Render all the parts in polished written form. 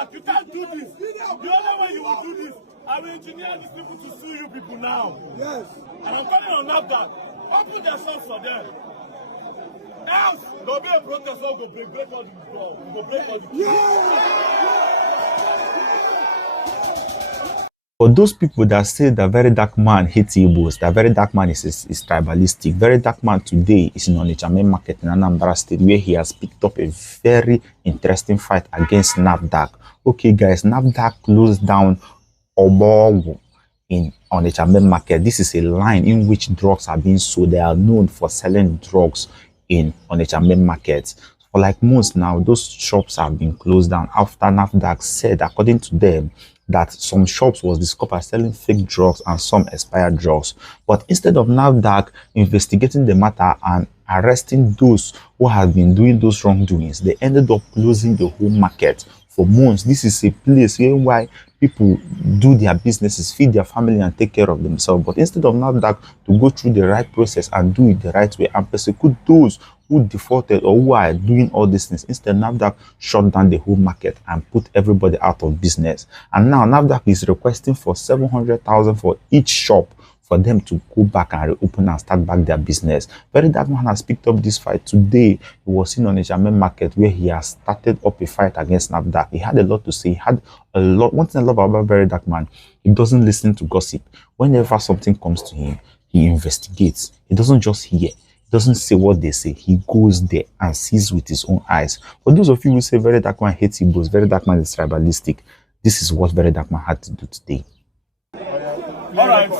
NAFDAC, you can't do this. The only way you will do this, I will engineer these people to sue you people now. Yes. And I'm calling on NAFDAC. Open their shops for them. Else, there'll be a protest or go break all the door. Go break all the For those people that say that Verydarkman hates Igbos, that Verydarkman is tribalistic, Verydarkman today is in Onitsha main market in Anambra State, where he has picked up a very interesting fight against NAFDAC. Okay, guys, NAFDAC closed down Obogu in Onitsha main market. This is a line in which drugs are being sold. They are known for selling drugs in Onitsha main market. For like months now, those shops have been closed down after NAFDAC said, according to them, that some shops was discovered selling fake drugs and some expired drugs. But instead of NAFDAC investigating the matter and arresting those who have been doing those wrongdoings, they ended up closing the whole market for months. This is a place where people do their businesses, feed their family and take care of themselves. But instead of NAFDAC to go through the right process and do it the right way and persecute those who defaulted or who are doing all these things, instead NAFDAC shut down the whole market and put everybody out of business. And now NAFDAC is requesting for 700,000 for each shop for them to go back and reopen and start back their business. Verydarkman has picked up this fight today. He was in Onitsha main market where he has started up a fight against NAFDAC. He had a lot to say. He had a lot. One thing I love about Verydarkman, he doesn't listen to gossip. Whenever something comes to him, he investigates. He doesn't just hear. He doesn't say what they say. He goes there and sees with his own eyes. For those of you who say Verydarkman hates Igbos, Verydarkman is tribalistic, this is what Verydarkman had to do today. Alright,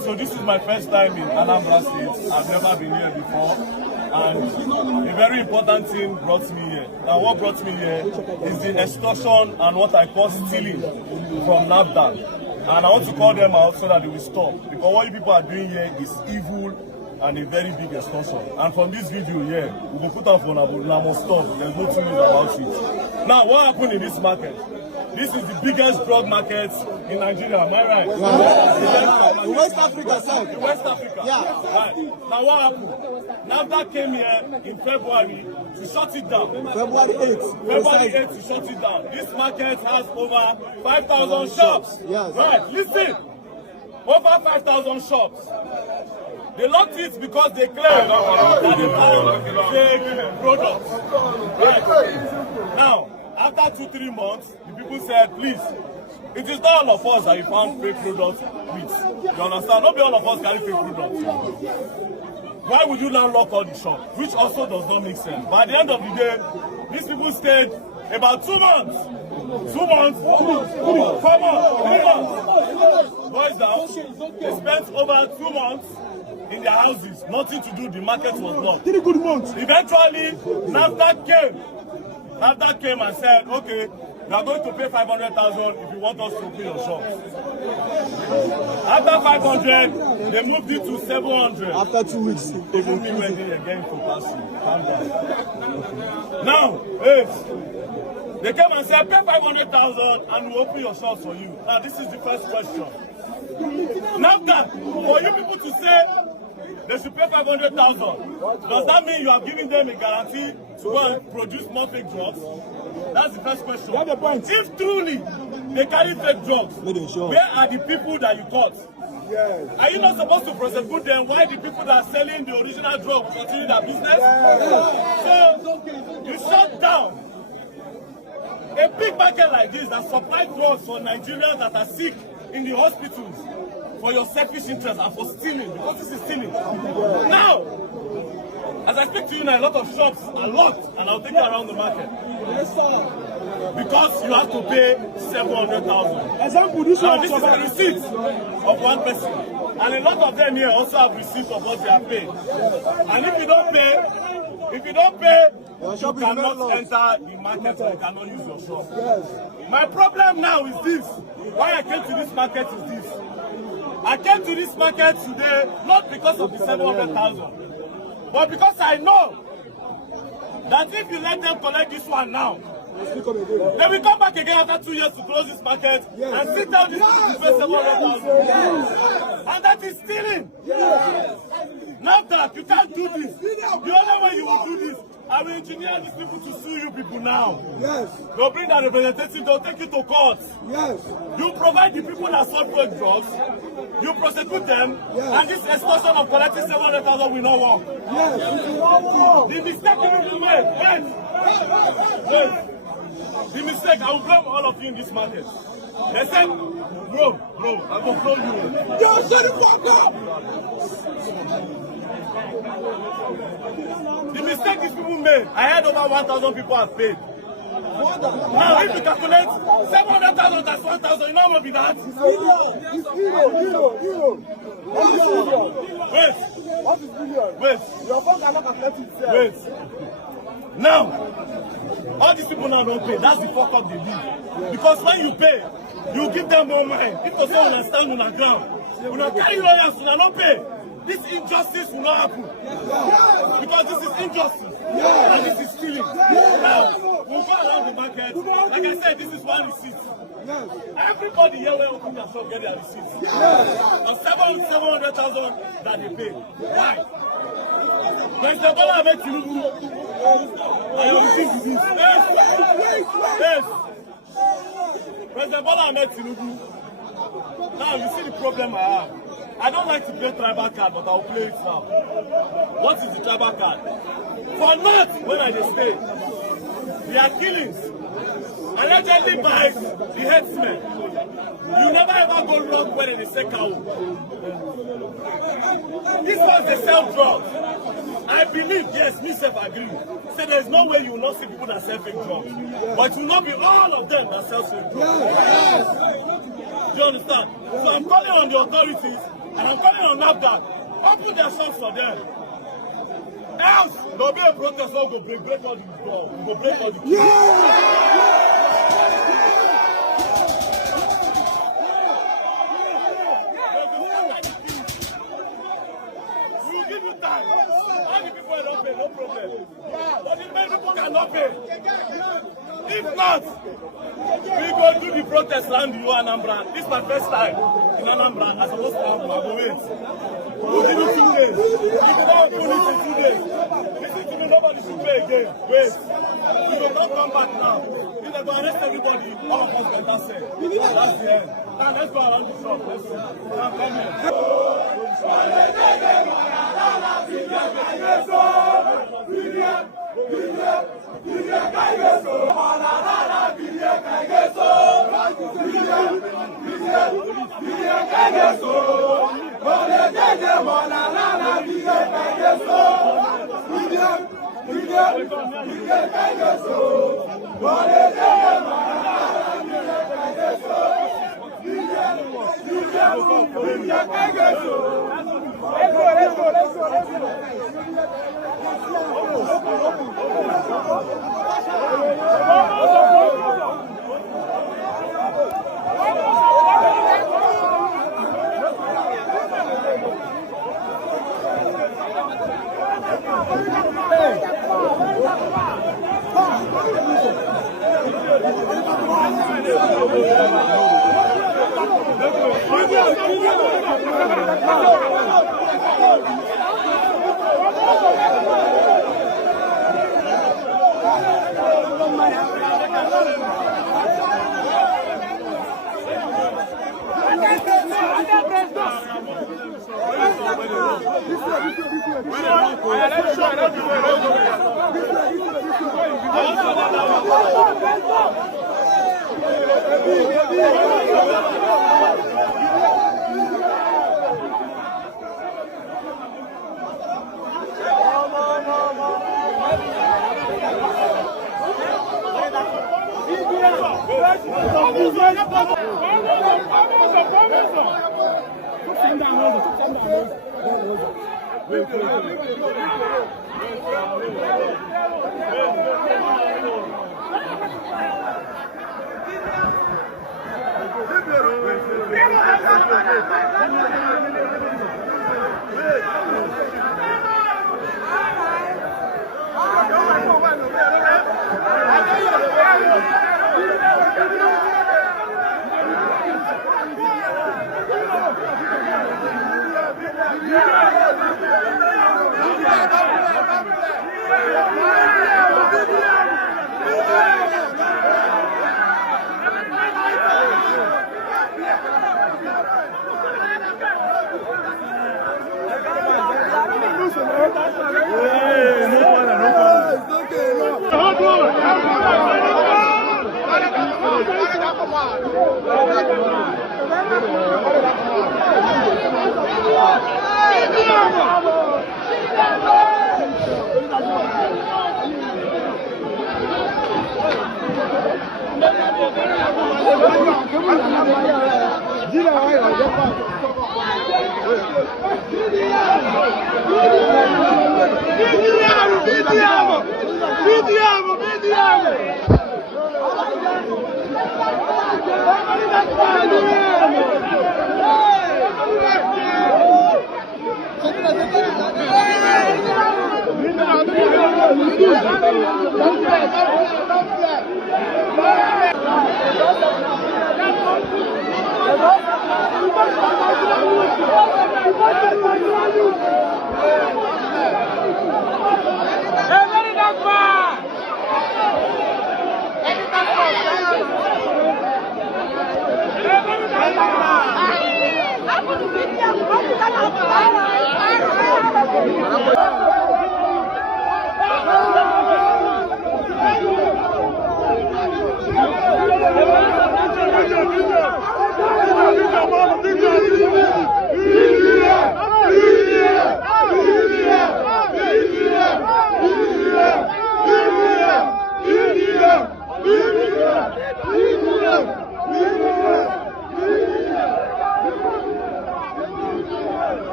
so this is my first time in Anambra State. I've never been here before. And a very important thing brought me here. And what brought me here is the extortion and what I call stealing from NAFDAC. And I want to call them out so that they will stop. Because what you people are doing here is evil and a very big extortion. And from this video here, we will put up on Namo stop. There's no two news about it. Now, what happened in this market? This is the biggest drug market in Nigeria, am I right? Yeah. In West Africa, sir. In West Africa? Yeah. Right. Now what happened? NAFDAC came here in February to shut it down. February 8th. February 8th to shut it down. This market has over 5,000 shops. Yes. Right, listen. Over 5,000 shops. They locked it because they claim that they found fake products. Right. Now, after 2-3 months, the people said, please, it is not all of us that you found fake products with. You understand? Not all of us carry fake products. Why would you now lock all the shops? Which also does not make sense. But at the end of the day, these people stayed about 2 months. 2 months, 4 months, 3 months. Boys down, they spent over 2 months in their houses. Nothing to do, the market was blocked. 3 good months. Eventually, NAFDAC came. NAFDAC came and said, okay, you are going to pay 500,000 if you want us to open your shop. After 500, they moved it to 700. After 2 weeks. They moved me ready again to pass you. Calm down. Now, they came and said, pay 500,000 and we'll open your shop for you. Now, this is the first question. NAFDAC, for you people to say they should pay 500,000, does that mean you are giving them a guarantee to go and produce more fake drugs? That's the first question. If truly they carry fake drugs, where are the people that you caught? Yes. Are you not supposed to prosecute them? Why the people that are selling the original drug will continue their business? Yes. So you shut down a big market like this that supplies drugs for Nigerians that are sick in the hospitals for your selfish interest and for stealing, because this is stealing. Now, as I speak to you now, a lot of shops are locked, and I'll take you around the market. Yes, sir. Because you have to pay 700,000. Example, this is a receipt of one person, and a lot of them here also have receipts of what they are paying. And if you don't pay, you cannot enter the market or you cannot use your shop. Yes. My problem now is this. Why I came to this market is this. I came to this market today not because of the 700,000, but because I know that if you let them collect this one now, they will come back again after 2 years to close this market and sit down this to pay 700,000. And that is stealing. NAFDAC, you can't do this. The only way you will do this, I will engineer these people to sue you people now. Yes. They'll bring their representative, they'll take you to court. Yes. You provide the people that sell drug drugs, you prosecute them, yes. and this extortion of collecting 700,000 will not work. Yes, it will not work. The mistake you people made, wait. The mistake, I will blame all of you in this market. They said, bro, I will blow you. Yo, shut the fuck up! The mistake these people made, I had over 1,000 people have paid. Now, if you calculate 700,000 times 1,000, you know what will be that? It's Euro. What is Euro? Wait. What is billion? Wait. Your phone cannot calculate itself. Wait. Now, all these people now don't pay. That's the fuck up they do. Because when you pay, you give them more money. If you say you stand on the ground, you not carry lawyers, you not pay. This injustice will not happen. Because this is injustice. And this is stealing. Now, we'll go around the market. Like I said, this is one receipt. Everybody here will open their shop, get their receipts. And 700,000 that they pay. Why? President Bola Ahmed Tinubu. I think this. Yes. President Bola Ahmed Tinubu. Now you see the problem I have. I don't like to play tribal card, but I'll play it now. What is the tribal card? For North, when I stay, there are killings. Allegedly by the headsmen. You never ever go wrong when they say cow. This was the sell drugs. I believe, yes, me self agree. Say there's no way you will not see people that sell fake drugs. But it will not be all of them that sell fake drugs. Do you understand? So I'm calling on the authorities and I'm calling on NAFDAC. Open their shops for them. Else, there'll be a protest or go break all the doors. Go break all the keys. We'll give you time. All the people don't pay, no problem. But the many people cannot pay. If not, we go do the protest around you, Anambra. This is my first time in Anambra. I'm supposed to have to wait. We'll give you 2 days. You can go and pull it in 2 days. Listen to me, nobody should pay again. Wait. We will not come back now. If they go arrest everybody, all of us better say. That's the end. Now let's go around the shop. Let's see. Now come here. Yeah.